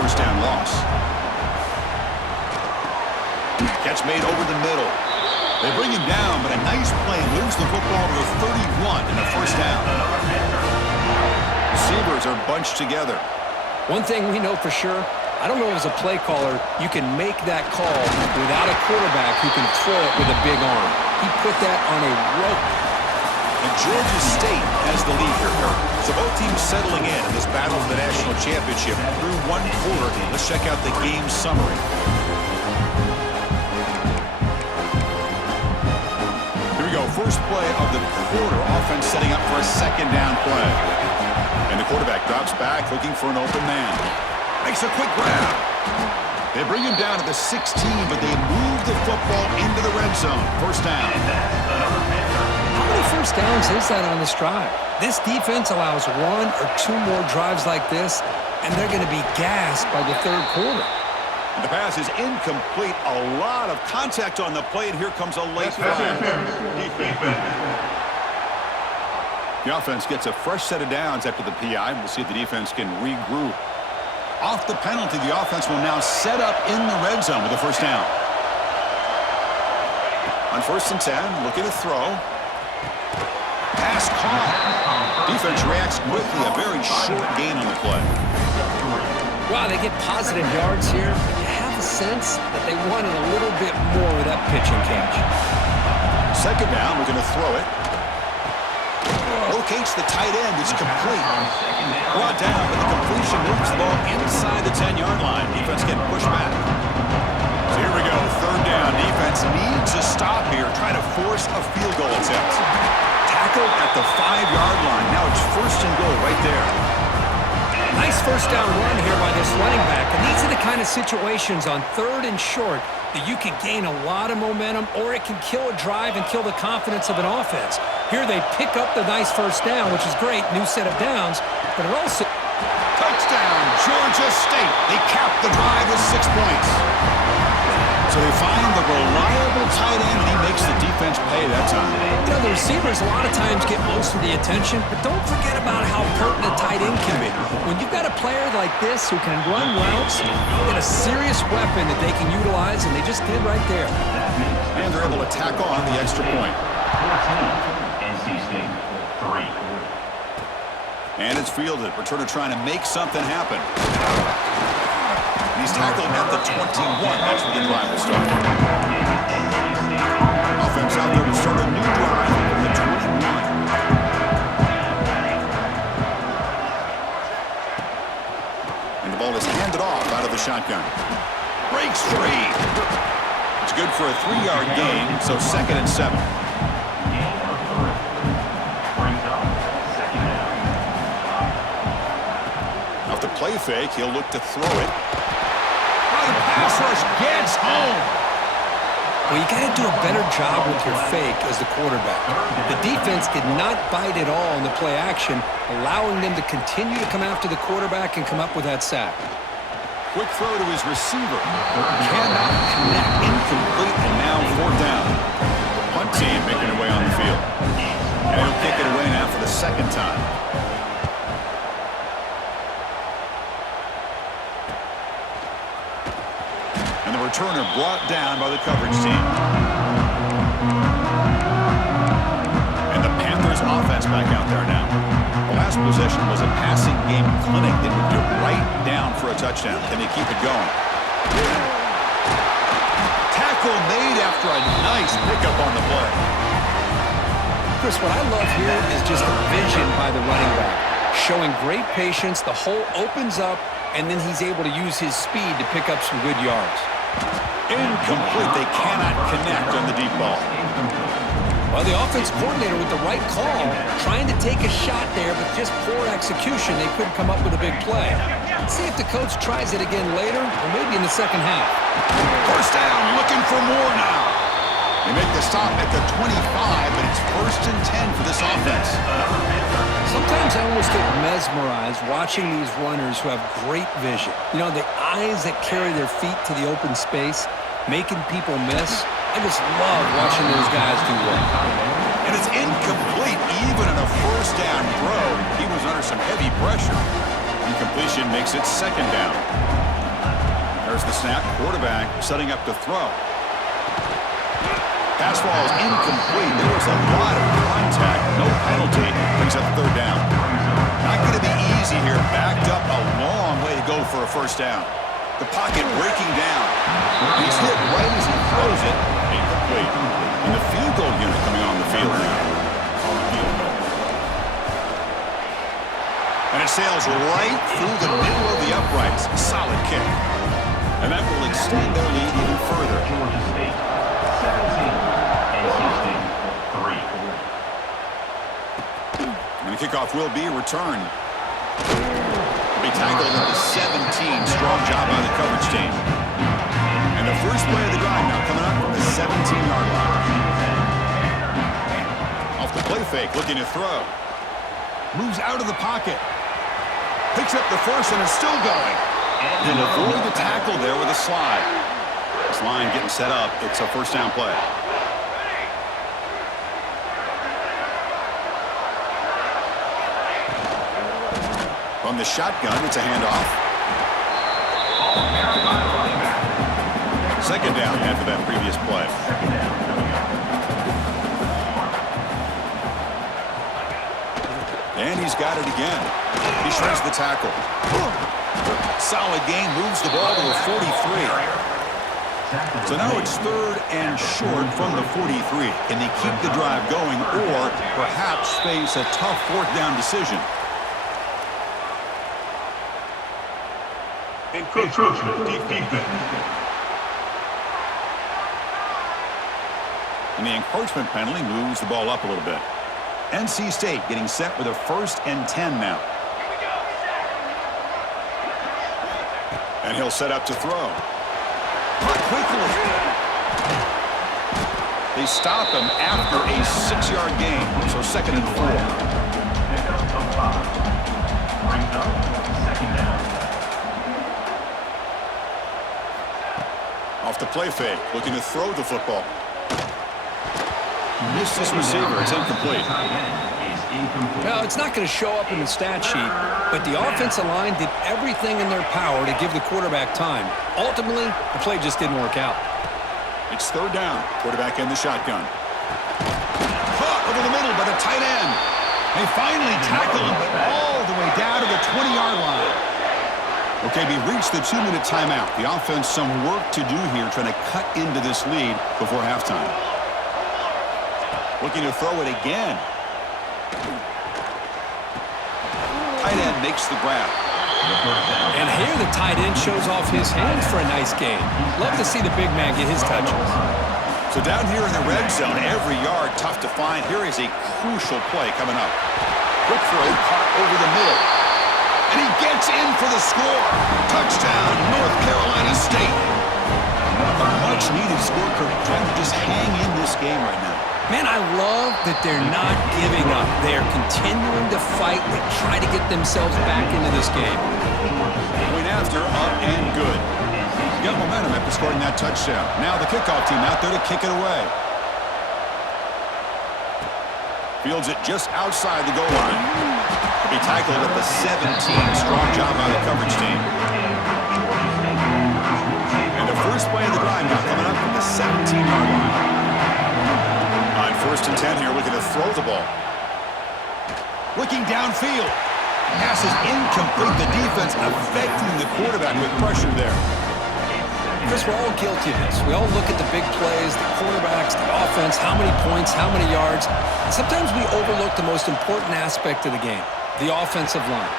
first down loss. Catch made over the middle. They bring him down, but a nice play moves the football to the 31 and a first down. Receivers are bunched together. One thing we know for sure, I don't know as a play caller, you can make that call without a quarterback who can throw it with a big arm. He put that on a rope. And Georgia State has the lead here. So both teams settling in this battle for the national championship through one quarter. Let's check out the game summary. Here we go. First play of the quarter. Offense setting up for a second down play. And the quarterback drops back looking for an open man. Makes a quick grab. They bring him down to the 16, but they move the football into the red zone. First down. How many first downs is that on this drive? This defense allows one or two more drives like this, and they're going to be gassed by the third quarter. The pass is incomplete. A lot of contact on the play, and here comes a late flag. The offense gets a fresh set of downs after the PI. We'll see if the defense can regroup. Off the penalty, the offense will now set up in the red zone with a first down. On 1st and 10, looking to throw. Pass caught. Defense reacts quickly. A very short gain on the play. Wow, they get positive yards here, but you have a sense that they wanted a little bit more of that pitch and catch. Second down, we're going to throw it. Locates the tight end. It's complete. Brought down, but the completion moves the ball inside the 10-yard line. Defense getting pushed back. So here we go. Third down. Defense needs a stop here. Try to force a field goal attempt. Tackled at the 5-yard line. Now it's 1st and goal right there. Nice first down run here by this running back. And these are the kind of situations on 3rd and short that you can gain a lot of momentum, or it can kill a drive and kill the confidence of an offense. Here they pick up the nice first down, which is great, new set of downs, but it also... Touchdown, Georgia State. They cap the drive with 6 points. So they find the reliable tight end, and he makes the defense pay that time. You know, the receivers a lot of times get most of the attention, but don't forget about how pertinent a tight end can be. When you've got a player like this who can run routes, you get a serious weapon that they can utilize, and they just did right there. And they're able to tackle on the extra point. NC State 3. And it's fielded. Returner trying to make something happen. He's tackled at the 21. That's where the drive will start. Offense out there to start a new drive from the 21. And the ball is handed off out of the shotgun. Breaks free. It's good for a 3-yard gain, so 2nd and 7. Off the play fake, he'll look to throw it. The pass rush gets home. Well, you got to do a better job with your fake as the quarterback. The defense did not bite at all in the play action, allowing them to continue to come after the quarterback and come up with that sack. Quick throw to his receiver. Cannot connect. Incomplete, and now 4th down. The punt team making their way on the field. And he'll kick it away now for the 2nd time. And the returner brought down by the coverage team. And the Panthers offense back out there now. The last possession was a passing game clinic that moved it right down for a touchdown. Can they keep it going? Tackle made after a nice pickup on the play. Chris, what I love here is just the vision by the running back. Showing great patience, the hole opens up, and then he's able to use his speed to pick up some good yards. Incomplete. They cannot connect on the deep ball. Well, the offense coordinator with the right call, trying to take a shot there, but just poor execution. They couldn't come up with a big play. Let's see if the coach tries it again later, or maybe in the second half. First down, looking for more now. They make the stop at the 25, but it's 1st and 10 for this offense. Sometimes I almost get mesmerized watching these runners who have great vision. You know, the eyes that carry their feet to the open space, making people miss. I just love watching those guys do well. And it's incomplete, even in a 1st down throw. He was under some heavy pressure. Incompletion makes it 2nd down. There's the snap. Quarterback setting up to throw. Pass ball is incomplete. There was a lot of contact. No penalty. Brings up third down. Not going to be easy here. Backed up a long way to go for a first down. The pocket breaking down. He's hit right as he throws it. Incomplete. And the field goal unit coming on the field now. And it sails right through the middle of the uprights. Solid kick. And that will extend their lead even further. Georgia State 17, NC State 3. And the kickoff will be returned. Be tackled at the 17. Strong job by the coverage team. And the first play of the drive now coming up from the 17-yard line. Off the play fake, looking to throw. Moves out of the pocket. Picks up the first and is still going. And avoid the tackle there with a slide. This line getting set up. It's a first down play. From the shotgun, it's a handoff. Second down after that previous play. And he's got it again. He shreds the tackle. Solid gain, moves the ball to the 43. So now it's third and short from the 43. Can they keep the drive going or perhaps face a tough fourth down decision? Encroachment defense. And the encroachment penalty moves the ball up a little bit. NC State getting set with a 1st and 10 now. And he'll set up to throw. Quickly. They stop him after a 6-yard gain. So 2nd and 4. Pickup of 5. Brings up 2nd down. Off the play fake, looking to throw the football. Missed this receiver. It's incomplete. Well, it's not going to show up in the stat sheet, but the offensive line did everything in their power to give the quarterback time. Ultimately, the play just didn't work out. It's third down. Quarterback in the shotgun. Caught over the middle by the tight end. They finally tackle him, but all the way down to the 20-yard line. Okay, we reached the 2-minute timeout. The offense some work to do here, trying to cut into this lead before halftime. Looking to throw it again. Tight end makes the grab. And here the tight end shows off his hands for a nice game. Love to see the big man get his touches. So down here in the red zone, every yard tough to find. Here is a crucial play coming up. Quick throw, caught over the middle. And he gets in for the score. Touchdown, North Carolina State. A much-needed score, Kirk, trying to just hang in this game right now. Man, I love that they're not giving up. They are continuing to fight and try to get themselves back into this game. Point after, up and good. Got momentum after scoring that touchdown. Now the kickoff team out there to kick it away. Fields it just outside the goal line. He'll be tackled at the 17. Strong job by the coverage team. And the first play of the drive now coming up from the 17-yard line. On 1st and 10 here, looking to throw the ball. Looking downfield. Pass is incomplete. The defense affecting the quarterback with pressure there. Chris, we're all guilty of this. We all look at the big plays, the quarterbacks, the offense, how many points, how many yards. And sometimes we overlook the most important aspect of the game, the offensive line.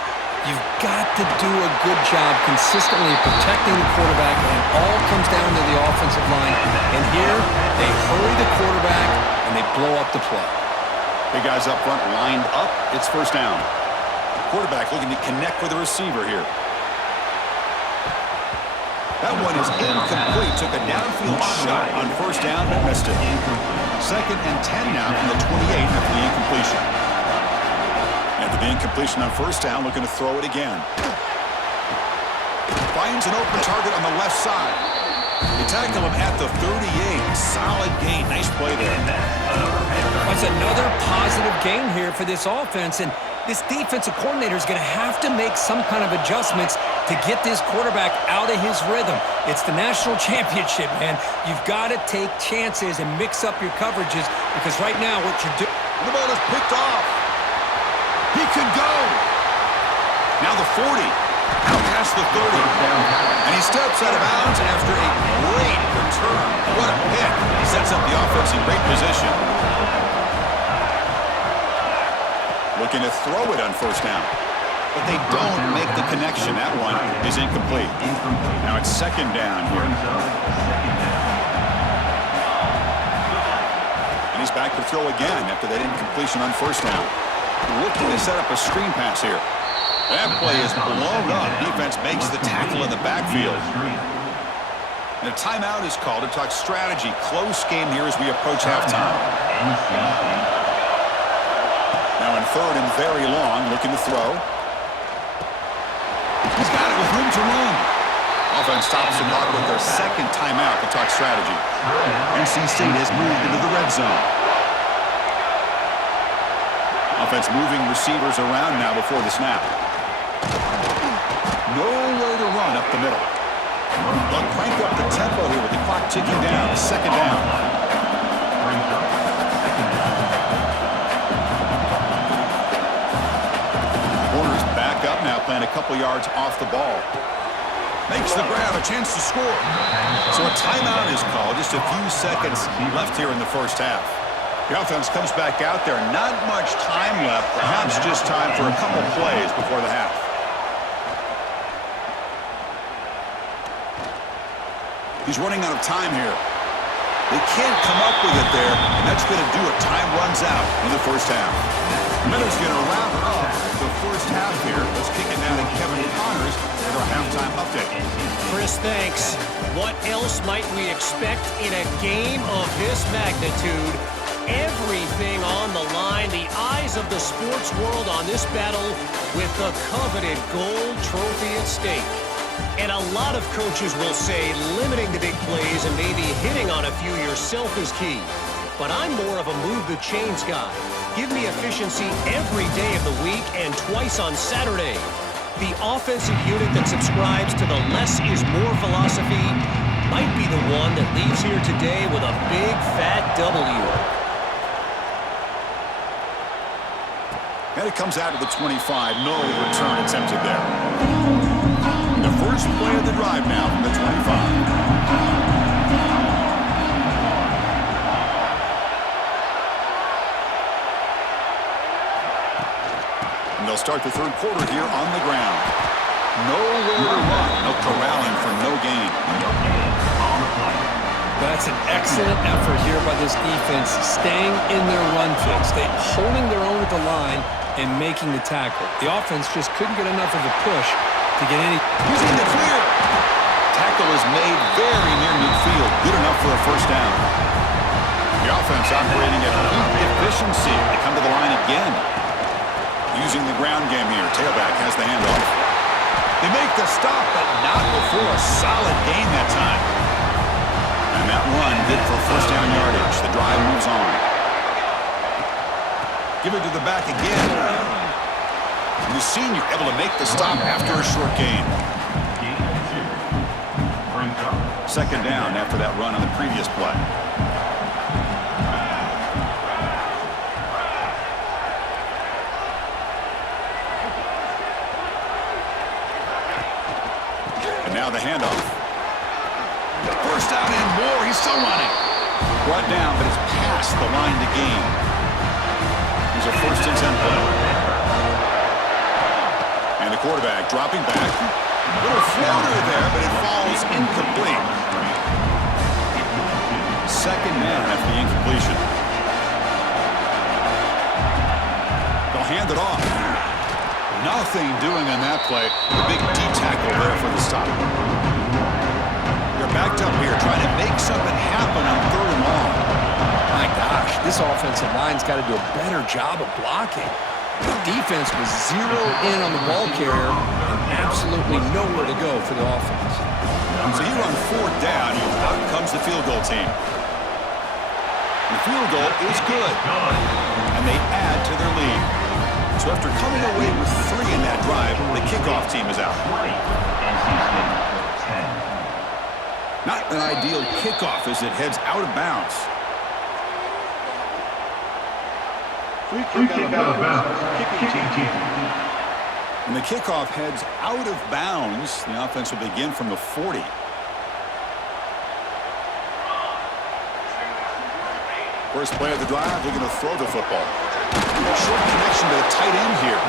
You've got to do a good job consistently protecting the quarterback, and it all comes down to the offensive line. And here, they hurry the quarterback, and they blow up the play. Big guys up front lined up. It's first down. Quarterback looking to connect with the receiver here. That one is incomplete. Took a downfield shot on first down, but missed it. 2nd and 10 now from the 28 after the incompletion. After the incompletion on first down, looking to throw it again. Finds an open target on the left side. They tackle him at the 38. Solid gain. Nice play there. That's another positive game here for this offense, and this defensive coordinator is going to have to make some kind of adjustments to to get this quarterback out of his rhythm. It's the national championship, man. You've got to take chances and mix up your coverages because right now what you're doing... The ball is picked off. He can go. Now the 40. Out past the 30. And he steps out of bounds after a great return. What a pick. He sets up the offense in great position. Looking to throw it on first down. But they don't make the connection. That one is incomplete. Now it's second down here. And he's back to throw again after that incompletion on first down. Looking to set up a screen pass here. That play is blown up. Defense makes the tackle in the backfield. And a timeout is called to talk strategy. Close game here as we approach halftime. Now in third and very long, looking to throw. He's got it with room to run. Offense stops the clock with their second timeout to talk strategy. NC State has moved into the red zone. Offense moving receivers around now before the snap. Nowhere to run up the middle. They'll crank up the tempo here with the clock ticking down. Second down. Corners back up now, playing a couple yards off the ball. Makes the grab, a chance to score. So a timeout is called. Just a few seconds left here in the first half. The offense comes back out there. Not much time left. Perhaps just time for a couple plays before the half. He's running out of time here. They can't come up with it there, and that's going to do it. Time runs out in the first half. Minutes going to wrap up the first half here. Let's kick it now to Kevin Connors with our halftime update. Chris, thanks. What else might we expect in a game of this magnitude? Everything on the line, the eyes of the sports world on this battle with the coveted gold trophy at stake. And a lot of coaches will say limiting the big plays and maybe hitting on a few yourself is key. But I'm more of a move the chains guy. Give me efficiency every day of the week and twice on Saturday. The offensive unit that subscribes to the less is more philosophy might be the one that leaves here today with a big fat W. And it comes out of the 25. No return attempted there. The first play of the drive now from the 25. And they'll start the third quarter here on the ground. Nowhere to run. No corralling for no gain. That's an excellent effort here by this defense, staying in their run fix. They're holding their own at the line and making the tackle. The offense just couldn't get enough of a push to get any. He's in the clear. Tackle is made very near midfield. Good enough for a first down. The offense operating at peak efficiency. They come to the line again. Using the ground game here. Tailback has the handoff. They make the stop, but not before a solid gain that time. And that run did for first down yardage. The drive moves on. Give it to the back again. And the senior able to make the stop after a short gain. Second down after that run on the previous play. And now the handoff. First down and more. He's still running. Brought down, but it's past the line to gain. Here's a 1st and 10 play. And the quarterback dropping back. Little floater there, but it falls incomplete. Second down after the incompletion. They'll hand it off. Nothing doing on that play. The big D tackle there for the stop. They're backed up here trying to make something happen on 3rd and long. My gosh, this offensive line's got to do a better job of blocking. The defense was zeroed in on the ball carrier and absolutely nowhere to go for the offense. So here on 4th down, out comes the field goal team. The field goal is good, and they add to their lead. So after coming away with 3 in that drive, the kickoff team is out. Not an ideal kickoff as it heads out of bounds. Free kick out of bounds. Kicking team. And the kickoff heads out of bounds. The offense will begin from the 40. First play of the drive, they're going to throw the football. Short connection to the tight end here.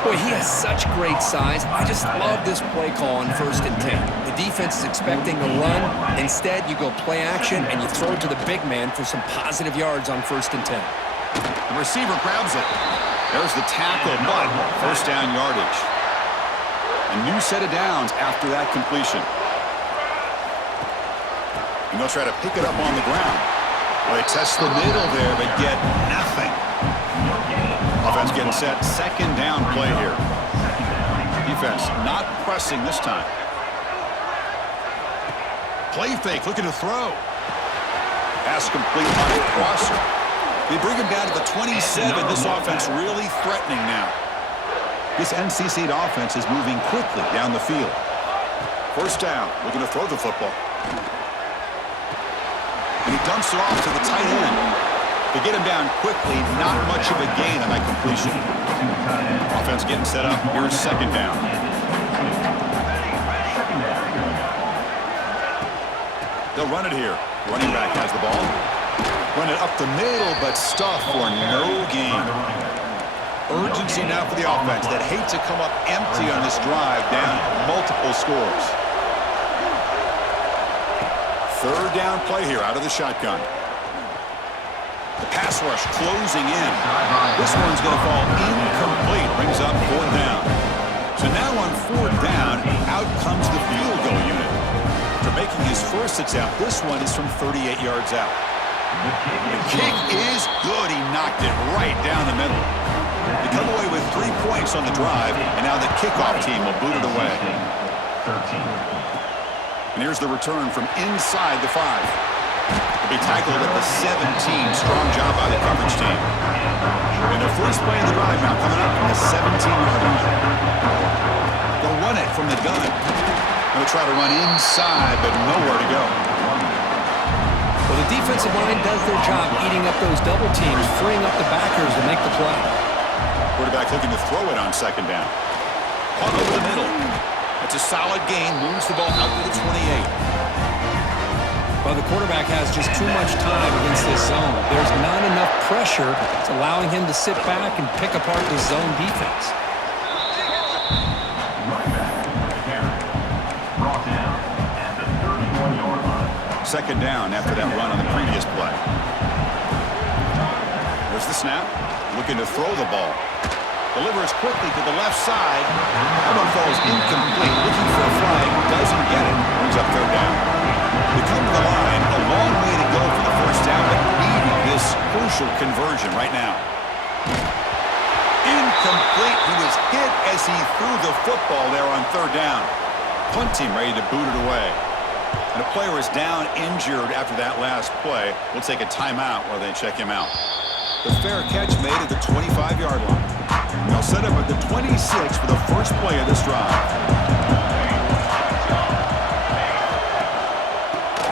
Boy, he has such great size. I just love this play call on 1st and 10. The defense is expecting a run. Instead, you go play action, and you throw it to the big man for some positive yards on 1st and 10. The receiver grabs it. There's the tackle, but first down yardage. A new set of downs after that completion. And they'll try to pick it up on the ground. Well, they test the middle there, but get nothing. Offense getting set. Second down play here. Defense not pressing this time. Play fake, looking to throw. Pass complete on a crosser. They bring him down to the 27. This offense really threatening now. This NC State offense is moving quickly down the field. First down, looking to throw the football. And he dumps it off to the tight end. To get him down quickly, not much of a gain on that completion. Offense getting set up. Here's second down. They'll run it here. Running back has the ball. Run it up the middle, but stuff for no gain. Urgency now for the offense that hate to come up empty on this drive, down multiple scores. Third down play here out of the shotgun. The pass rush closing in. This one's going to fall incomplete. Brings up 4th down. So now on 4th down, out comes the field goal unit. After making his first attempt, this one is from 38 yards out. The kick is good. He knocked it right down the middle. They come away with 3 points on the drive, and now the kickoff team will boot it away. And here's the return from inside the 5. To be tackled at the 17. Strong job by the coverage team. And the first play of the drive now coming up from the 17-yard line. They'll run it from the gun. They'll try to run inside, but nowhere to go. Well, the defensive line does their job eating up those double teams, freeing up the backers to make the play. Quarterback looking to throw it on second down. Hung over the middle. It's a solid gain. Moves the ball out to the 28. Well, the quarterback has just too much time against this zone. There's not enough pressure. It's allowing him to sit back and pick apart the zone defense. Second down after that run on the previous play. There's the snap. Looking to throw the ball. Delivers quickly to the left side. That one falls incomplete. Looking for a flag. Doesn't get it. Brings up 3rd down. They come to the line. A long way to go for the first down, but needing this crucial conversion right now. Incomplete. He was hit as he threw the football there on 3rd down. Punt team ready to boot it away. And a player is down injured after that last play. We'll take a timeout while they check him out. The fair catch made at the 25-yard line. They'll set up at the 26 for the first play of this drive.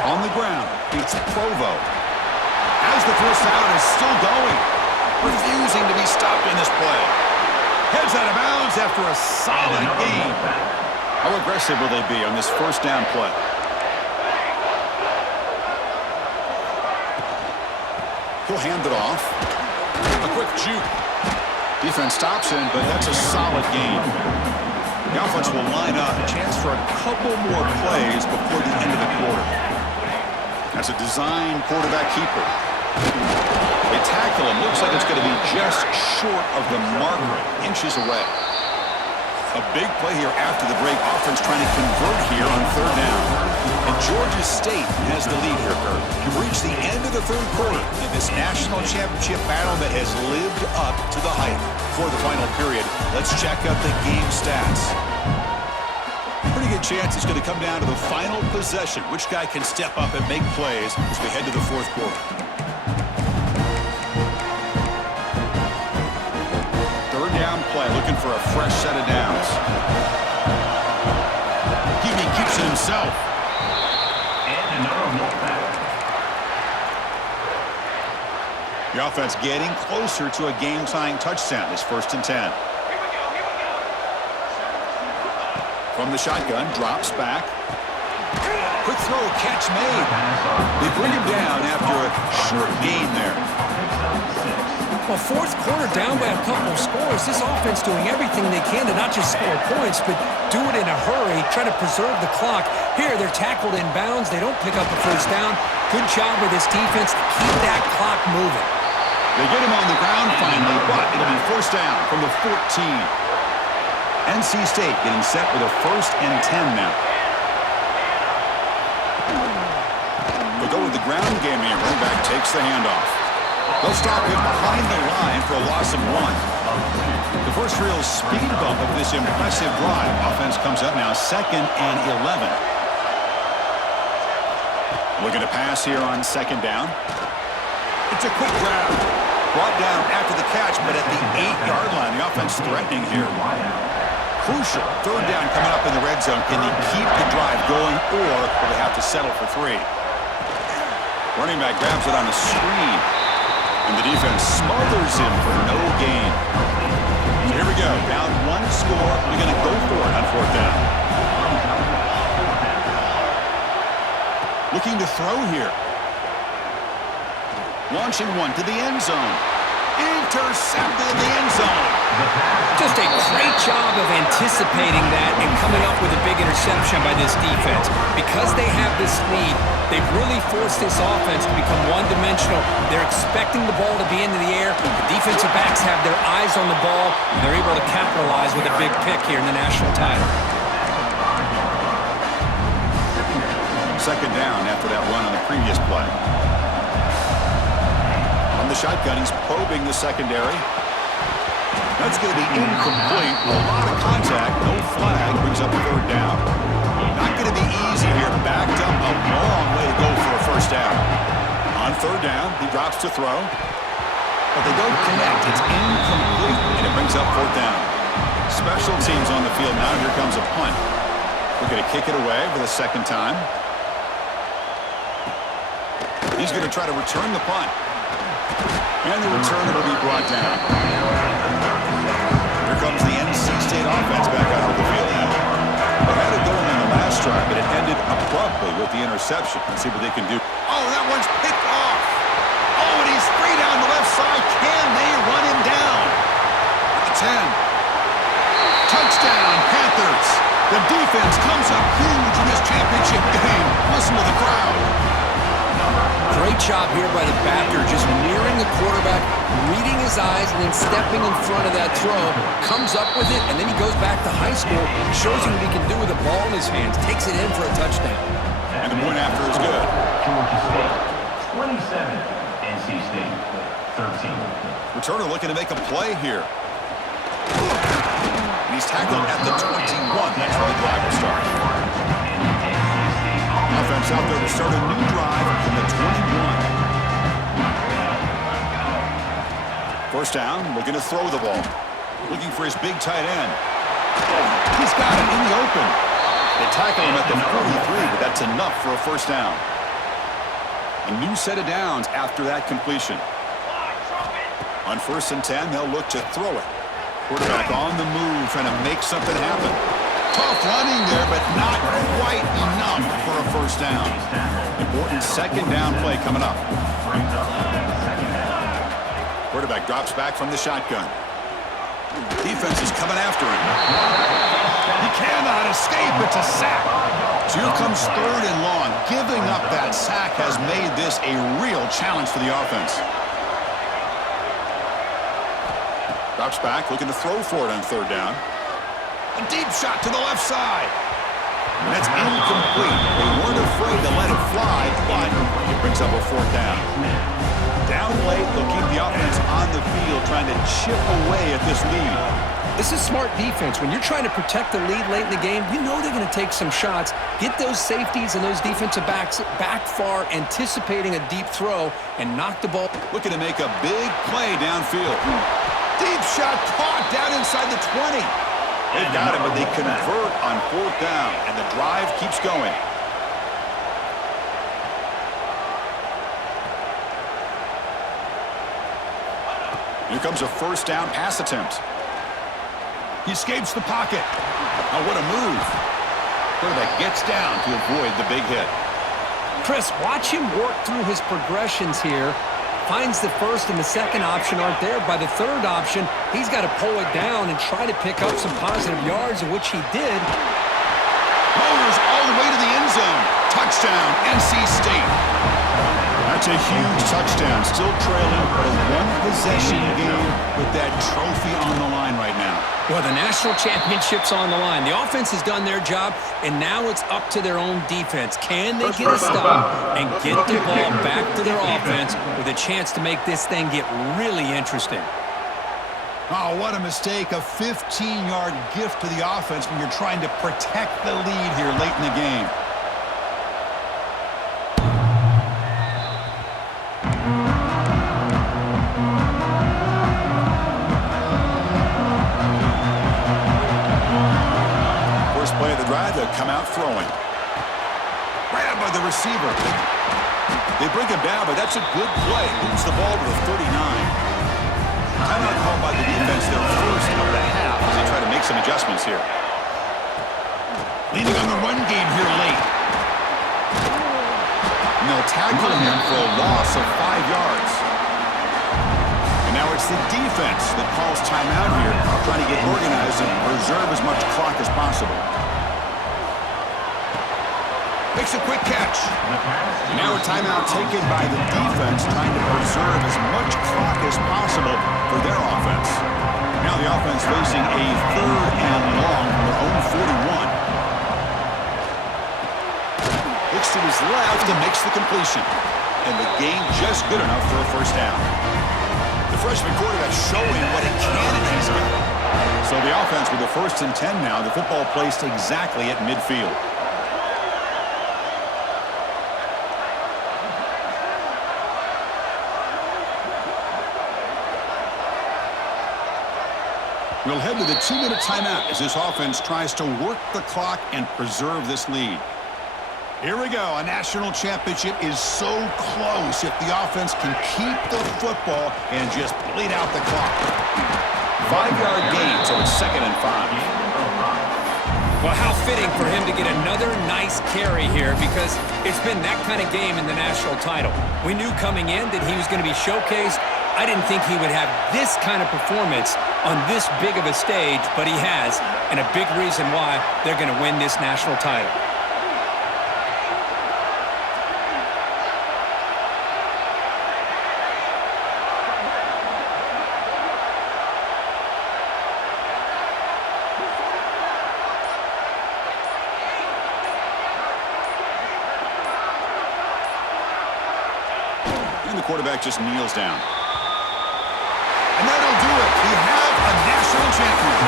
On the ground, it's Provo. As the first down is still going. Refusing to be stopped in this play. Heads out of bounds after a solid gain. How aggressive will they be on this first down play? He'll hand it off. A quick juke. Defense stops him, but that's a solid gain. The offense will line up. Chance for a couple more plays before the end of the quarter. That's a design quarterback keeper. They tackle him. Looks like it's going to be just short of the marker. Inches away. A big play here after the break. Offense trying to convert here on 3rd down. And Georgia State has the lead here, Kurt. You've reached the end of the 3rd quarter in this national championship battle that has lived up to the hype. For the final period, let's check out the game stats. Pretty good chance it's going to come down to the final possession. Which guy can step up and make plays as we head to the 4th quarter. 3rd down play, looking for a fresh set of downs. himself. And another Wolfpack. The offense getting closer to a game-tying touchdown. It's 1st and 10. From the shotgun, drops back. Quick throw, catch made. They bring him down after a short gain there. Well, 4th quarter down by a couple of scores. This offense doing everything they can to not just score points, but do it in a hurry, try to preserve the clock. Here, they're tackled in bounds. They don't pick up a 1st down. Good job with this defense to keep that clock moving. They get him on the ground finally, but it'll be 1st down from the 14. NC State getting set with a 1st and 10 now. They'll go with the ground game here. Running back takes the handoff. They'll stop him behind the line for a loss of 1. The first real speed bump of this impressive drive. Offense comes up now 2nd and 11. Looking to pass here on 2nd down. It's a quick grab. Brought down after the catch, but at the 8-yard line. The offense threatening here. Crucial 3rd down coming up in the red zone. Can they keep the drive going, or will they have to settle for 3? Running back grabs it on a screen. And the defense smothers him for no gain. So here we go. Down 1 score. We're going to go for it on 4th down. Looking to throw here. Launching one to the end zone. Intercepted in the end zone. Just a great job of anticipating that and coming up with a big interception by this defense. Because they have this lead, they've really forced this offense to become one-dimensional. They're expecting the ball to be into the air. The defensive backs have their eyes on the ball, and they're able to capitalize with a big pick here in the national title. 2nd down after that run on the previous play. On the shotgun, he's probing the secondary. That's going to be incomplete. A lot of contact, no flag, brings up 3rd down. Not going to be easy here. Backed up a long way to go for a 1st down. On 3rd down, he drops to throw. But they don't connect. It's incomplete, and it brings up 4th down. Special teams on the field now. Here comes a punt. We're going to kick it away for the 2nd time. He's going to try to return the punt. And the return will be brought down. Here comes the NC State offense back out of the field now. They had it going on the last drive, but it ended abruptly with the interception. Let's see what they can do. Oh, that one's picked off. Oh, and he's free down the left side. Can they run him down? At the 10. Touchdown, Panthers. The defense comes up huge in this championship game. Listen to the crowd. Great job here by the backer, just nearing the quarterback, reading his eyes, and then stepping in front of that throw. Comes up with it, and then he goes back to high school, shows you what he can do with the ball in his hands, takes it in for a touchdown. And the point after is good. Georgia State, 27. NC State, 13. Returner looking to make a play here. And he's tackled at the 21. That's where the drive will start. Offense out there to start a new drive from the 21. 1st down, looking to throw the ball. Looking for his big tight end. He's got it in the open. They tackle him at the 43, but that's enough for a 1st down. A new set of downs after that completion. On 1st and 10, they'll look to throw it. Quarterback on the move, trying to make something happen. Tough running there, but not quite enough for a 1st down. Important 2nd down play coming up. Quarterback drops back from the shotgun. Defense is coming after him. He cannot escape. It's a sack. So here comes 3rd and long. Giving up that sack has made this a real challenge for the offense. Drops back, looking to throw for it on 3rd down. A deep shot to the left side. And that's incomplete. They weren't afraid to let it fly, but it brings up a 4th down. Down late, they'll keep the offense on the field, trying to chip away at this lead. This is smart defense. When you're trying to protect the lead late in the game, you know they're going to take some shots, get those safeties and those defensive backs back far, anticipating a deep throw, and knock the ball. Looking to make a big play downfield. Deep shot caught down inside the 20. They've got him, but they convert on 4th down, and the drive keeps going. Here comes a 1st down pass attempt. He escapes the pocket. Oh, what a move. Quarterback gets down to avoid the big hit. Chris, watch him work through his progressions here. Finds the 1st and the 2nd option aren't there. By the 3rd option, he's got to pull it down and try to pick up some positive yards, which he did. Motors all the way to the end zone. Touchdown, NC State. That's a huge touchdown. Still trailing a 1-possession game with that trophy on the line right now. Well, the national championship's on the line. The offense has done their job, and now it's up to their own defense. Can they get a stop and get the ball back to their offense with a chance to make this thing get really interesting? Oh, what a mistake. A 15-yard gift to the offense when you're trying to protect the lead here late in the game. Come out throwing. Grabbed by the receiver. They bring him down, but that's a good play. Moves the ball to the 39. Timeout called by the defense, their 1st of the half, as they try to make some adjustments here. Leaning on the run game here late. And they'll tackle him for a loss of 5 yards. And now it's the defense that calls timeout here, trying to get organized and preserve as much clock as possible. Makes a quick catch. And now a timeout taken by the defense, trying to preserve as much clock as possible for their offense. Now the offense facing a 3rd and long from their own 41. Looks to his left and makes the completion. And the gain just good enough for a 1st down. The freshman quarterback showing what a cannon he's got. So the offense with the 1st and 10 now, the football placed exactly at midfield. We'll head to the 2-minute timeout as this offense tries to work the clock and preserve this lead. Here we go. A national championship is so close if the offense can keep the football and just bleed out the clock. 5-yard gain, so it's 2nd and 5. Well, how fitting for him to get another nice carry here, because it's been that kind of game in the national title. We knew coming in that he was going to be showcased. I didn't think he would have this kind of performance on this big of a stage, but he has, and a big reason why they're going to win this national title. And the quarterback just kneels down. And that'll do it. We have a national champion.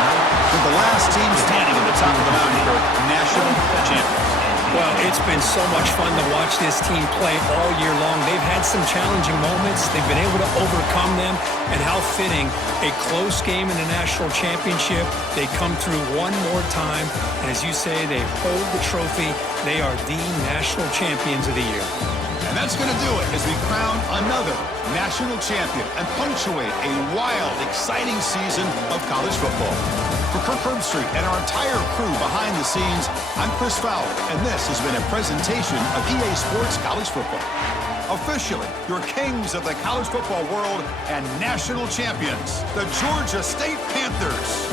With the last team standing at the top of the mountain for national champions. Well, it's been so much fun to watch this team play all year long. They've had some challenging moments. They've been able to overcome them. And how fitting, a close game in the national championship. They come through one more time. And as you say, they hold the trophy. They are the national champions of the year. And that's going to do it as we crown another national champion and punctuate a wild, exciting season of college football. For Kirk Herbstreit and our entire crew behind the scenes, I'm Chris Fowler, and this has been a presentation of EA Sports College Football. Officially, your kings of the college football world and national champions, the Georgia State Panthers.